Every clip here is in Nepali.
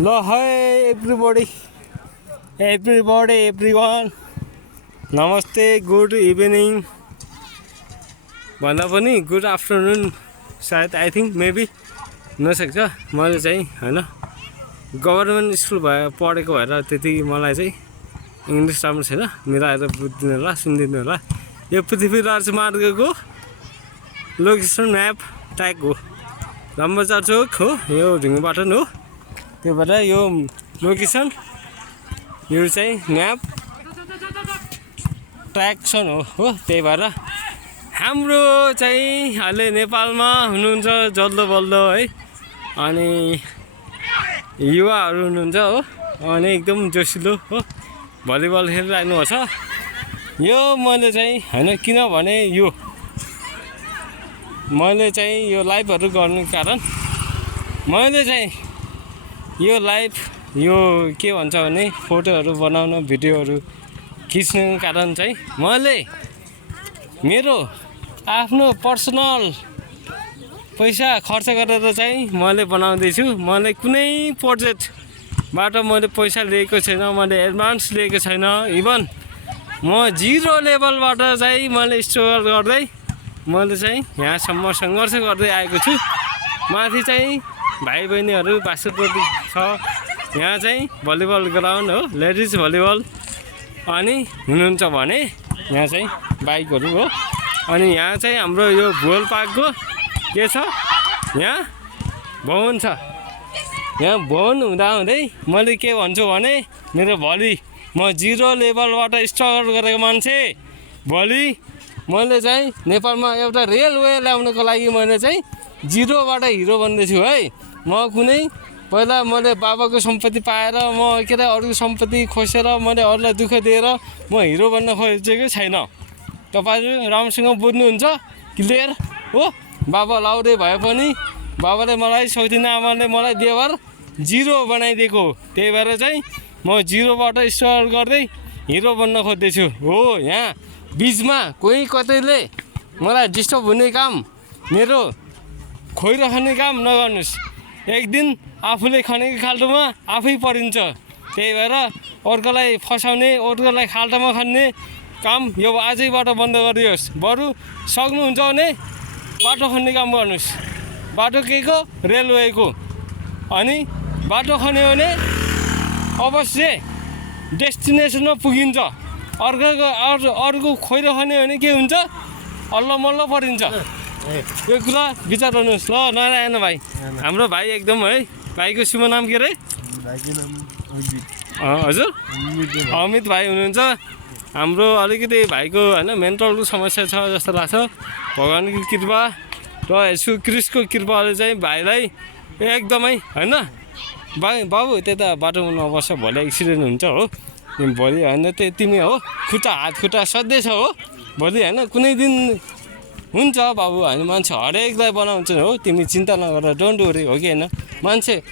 Hello, hi everybody, everyone. Namaste, good evening. भन्दा पनि गुड आफ्टरनुन सायद आई थिङ्क मेबी नसक्छ मैले चाहिँ हैन गभर्नमेन्ट स्कुल पढेको भएर त्यति मलाई चाहिँ इङ्ग्लिस राम्रो छैन मिलाएर बुझ्दिनु होला सुनिदिनु होला यो पृथ्वी राजमार्गको लोकेसन म्याप ट्याग हो लम्बचार चोक हो यो ढुङ्गे बाटो हो त्यो भएर यो लोकेसन यो चाहिँ म्याप ट्र्याक्सन हो त्यही भएर हाम्रो चाहिँ अहिले नेपालमा हुनुहुन्छ जल्दो बल्दो है अनि युवाहरू हुनुहुन्छ हो अनि एकदम जोसिलो हो भलिबल खेलिरहनु भएको छ यो मैले चाहिँ हैन किनभने मैले चाहिँ यो लाइभहरू गर्नु कारण मैले चाहिँ यो लाइभ यो के भन्छ भने फोटोहरू बनाउन भिडियोहरू खिच्नु कारण चाहिँ मैले मेरो आफ्नो पर्सनल पैसा खर्च गरेर चाहिँ मैले बनाउँदैछु मैले कुनै प्रोजेक्टबाट मैले पैसा लिएको छैन मैले एडभान्स लिएको छैन इभन म जिरो लेभलबाट चाहिँ मैले स्ट्रगल गर्दै मैले चाहिँ यहाँसम्म सङ्घर्ष गर्दै आएको छु माथि चाहिँ भाइ बहिनीहरू बास्केटबल छ यहाँ चाहिँ भलिबल ग्राउन्ड हो लेडिज भलिबल अनि हुनुहुन्छ भने यहाँ चाहिँ बाइकहरू हो अनि यहाँ चाहिँ हाम्रो यो भुवल पार्कको के छ यहाँ भवन छ यहाँ भवन हुँदाहुँदै मैले के भन्छु भने मेरो भोलि म जिरो लेभलबाट स्ट्रगल गरेको मान्छे भोलि मैले चाहिँ नेपालमा एउटा रेलवे ल्याउनको लागि मैले चाहिँ जिरोबाट हिरो बन्दैछु है म कुनै पहिला मैले बाबाको सम्पत्ति पाएर म के अरे अरूको सम्पत्ति खोसेर मैले अरूलाई दुःख दिएर म हिरो बन्न खोजेको छैन तपाईहरु राम्रोसँग बुझ्नुहुन्छ क्लियर हो बाबा लाउडे भए पनि बाबाले मलाई सक्दिन आमाले मलाई व्यवहार जिरो बनाइदिएको त्यही भएर चाहिँ म जिरोबाट स्ट्रगल गर्दै हिरो बन्न खोज्दैछु हो यहाँ बीचमा कोही कतैले मलाई डिस्टर्ब हुने काम मेरो खोइरहने काम नगर्नुस् एक दिन आफूले खनेको खाल्टोमा आफै परिन्छ त्यही भएर अर्कोलाई फसाउने अर्कोलाई खाल्टोमा खन्ने काम यो आजैबाट बन्द गरियोस् बरु सक्नुहुन्छ भने बाटो खन्ने काम गर्नुस् बाटो केको रेलवेको अनि बाटो खन्यो भने अवश्य डेस्टिनेसनमा पुगिन्छ अर्को खोइरो खन्यो भने के हुन्छ अल्लमल्ल परिन्छ यो कुरा विचार गर्नुहोस् ल नारायण भाइ हाम्रो भाइ एकदम है भाइको शुभ नाम के अरे हजुर अमित भाइ हुनुहुन्छ हाम्रो अलिकति भाइको हैन मेन्टलको समस्या छ जस्तो लाग्छ भगवानको कृपा र यसो क्रिसको कृपाले चाहिँ भाइलाई एकदमै हैन बाबु त्यता बाटोमा नबस्छ भोलि एक्सिडेन्ट हुन्छ हो भोलि हैन तिमी हो खुट्टा सधैँ छ हो भोलि हैन कुनै दिन हुन्छ बाबु हैन मान्छे हरेकलाई बनाउँछ हो तिमी चिन्ता नगर डोन्ट वरी हो कि हैन मान्छे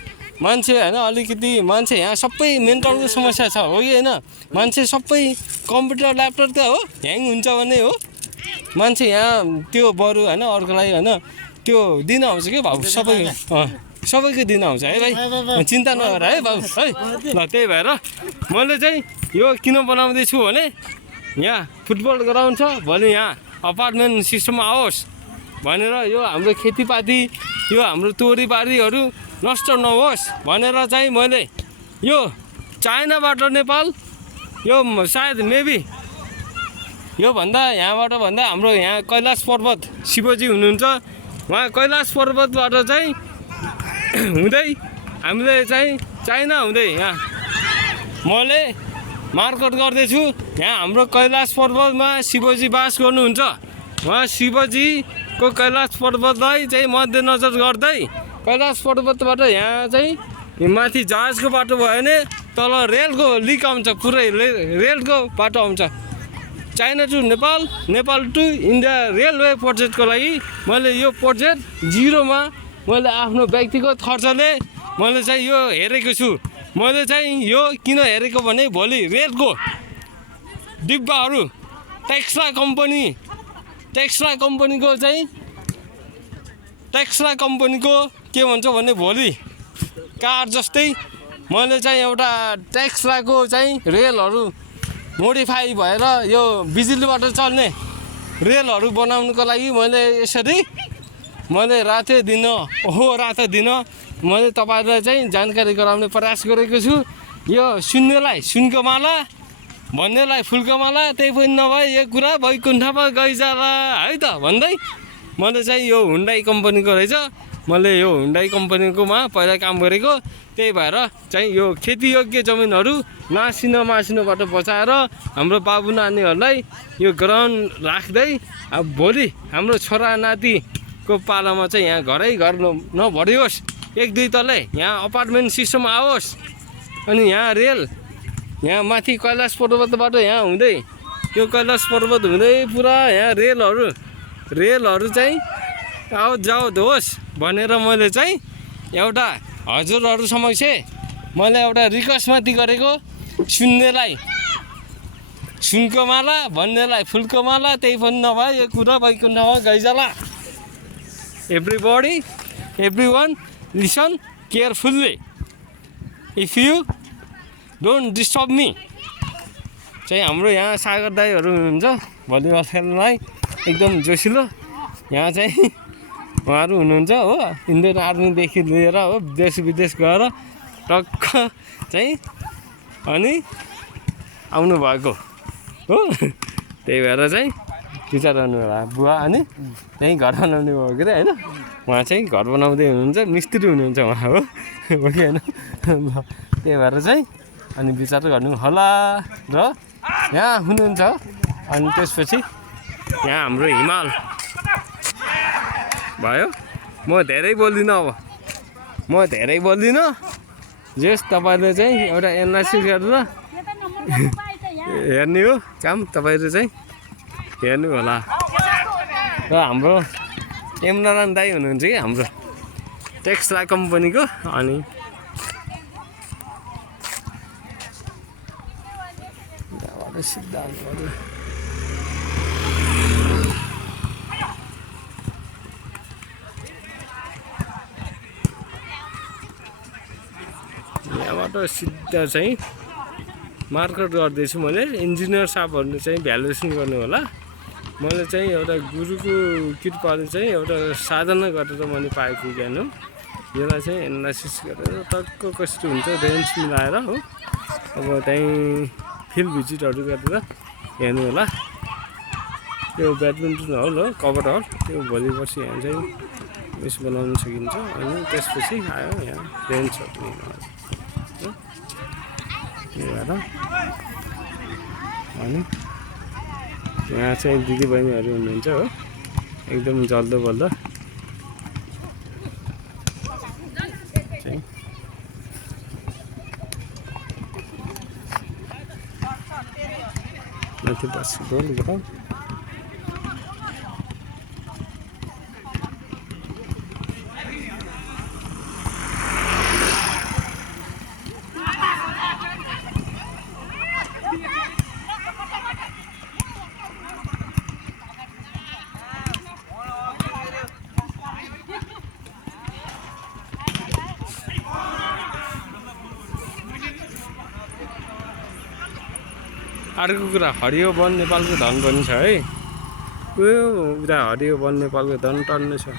हैन अलिकति मान्छे यहाँ सबै मेन्टलको समस्या छ हो कि हैन मान्छे सबै कम्प्युटर ल्यापटप त हो ह्याङ हुन्छ भने हो मान्छे यहाँ त्यो बरु हैन अर्कोलाई हैन त्यो दिन आउँछ के बाबु सबैको दिन आउँछ है भाइ चिन्ता नगर है बाबु है ल त्यही भएर मैले चाहिँ यो किन बनाउँदैछु भने यहाँ फुटबल ग्राउन्ड छ भोलि यहाँ अपार्टमेन्ट सिस्टम आओस् भनेर यो हाम्रो खेतीपाती यो हाम्रो तोरीबारीहरू नष्ट नहोस् भनेर चाहिँ मैले यो चाइनाबाट नेपाल यो सायद मेबी यो भन्दा यहाँबाट भन्दा हाम्रो यहाँ कैलाश पर्वत शिवजी हुनुहुन्छ उहाँ कैलाश पर्वतबाट चाहिँ हुँदै हामीले चाहिँ चाइना हुँदै यहाँ मैले मार्केट गर्दैछु यहाँ हाम्रो कैलाश पर्वतमा शिवजी बास गर्नुहुन्छ उहाँ शिवजीको कैलाश पर्वतलाई चाहिँ मध्यनजर गर्दै कैलाश पर्वतबाट यहाँ चाहिँ माथि जहाजको बाटो भयो भने तल रेलको लिक आउँछ पुरै रेलको बाटो आउँछ China to Nepal Nepal to India railway प्रोजेक्टको लागि मैले यो प्रोजेक्ट जिरोमा मैले आफ्नो व्यक्तिगत खर्चले मैले चाहिँ यो हेरेको छु मैले चाहिँ यो किन हेरेको भने भोलि रेलको डिब्बाहरू टेक्स्ला कम्पनीको चाहिँ टेक्स्ला कम्पनीको के भन्छ भने भोलि कार जस्तै मैले चाहिँ एउटा टेक्स्लाको चाहिँ रेलहरू मोडिफाई भएर यो बिजुलीबाट चल्ने रेलहरू बनाउनुको लागि मैले यसरी रातो दिन मैले तपाईँहरूलाई चाहिँ जानकारी गराउने प्रयास गरेको छु। यो सुन्नेलाई सुनको माला, भन्नेलाई फुलको माला, त्यही पनि नभए यो कुरा वैकुण्ठमा गइजाला है त भन्दै मैले चाहिँ यो हुन्डाई कम्पनीको रहेछ, मैले यो हुन्डाई कम्पनीकोमा पहिला काम गरेको, त्यही भएर चाहिँ यो खेतीयोग्य जमिनहरू मासिनोबाट बचाएर हाम्रो बाबु नानीहरूलाई यो ग्रहण राख्दै अब भोलि हाम्रो छोरा नातिको पालामा चाहिँ यहाँ घर नभरियोस्, 1-2 तले यहाँ अपार्टमेन्ट सिस्टम आओस्, अनि यहाँ रेल यहाँ माथि कैलाश पर्वतबाट यहाँ हुँदै यो कैलाश पर्वत हुँदै पुरा यहाँ रेलहरू चाहिँ आवत जावत होस् भनेर मैले चाहिँ एउटा हजुरहरू समक्ष मैले एउटा रिक्वेस्ट माथि गरेको। सुन्नेलाई सुनको माला, भन्नेलाई फुलको माला, त्यही पनि नभए यो कुरा वैकुण्ठमा गइजाला। everyone listen carefully, if you don't disturb me। चाहिँ हाम्रो यहाँ सागर दाईहरू हुनुहुन्छ भलिबल खेल्नलाई एकदम जोसिलो, यहाँ चाहिँ उहाँहरू हुनुहुन्छ हो, इन्डियन आर्मीदेखि लिएर हो देश विदेश गएर टक्क चाहिँ अनि आउनु भएको हो, त्यही भएर चाहिँ बिचारनु होला बुवा अनि त्यहीँ घर बनाउने भयो के अरे होइन, उहाँ चाहिँ घर बनाउँदै हुनुहुन्छ, मिस्त्री हुनुहुन्छ उहाँ हो कि होइन, त्यही भएर चाहिँ अनि विचार गर्नु होला र यहाँ हुनुहुन्छ। अनि त्यसपछि यहाँ हाम्रो हिमाल भयो। म धेरै बोल्दिनँ जस तपाईँले चाहिँ एउटा एनालाइसिस गरेर हेर्ने हो काम, तपाईँले चाहिँ हेर्नु होला। र हाम्रो एमनारायण दाई हुनुहुन्छ कि हाम्रो टेक्स्ला कम्पनीको, अनि सिधा यहाँबाट सिधा चाहिँ मार्केट गर्दैछु मैले। इन्जिनियर साहबहरूले चाहिँ भ्यालुएसन गर्नु होला। मैले चाहिँ एउटा गुरुको कृपाले चाहिँ एउटा साधना गरेर मैले पाएको ज्ञान हो, यसलाई चाहिँ एनालाइसिस गरेर टक्क कस्तो हुन्छ रेन्ज मिलाएर हो, अब त्यहीँ फिल्ड भिजिटहरू गरेर हेर्नु होला। त्यो ब्याडमिन्टन हल हो, कभर हल, त्यो भोलि पर्सि यहाँ चाहिँ उयस बनाउन सकिन्छ। अनि त्यसपछि आयो यहाँ रेन्जहरू भएर अनि यहाँ चाहिँ दिदीबहिनीहरू हुनुहुन्छ हो, एकदम जल्दो बल्दो चाहिँ माथि बसेको लिएर अर्को कुरा हरियो वन नेपालको धन पनि छ है, उता हरियो वन नेपालको धन टन्नै छ।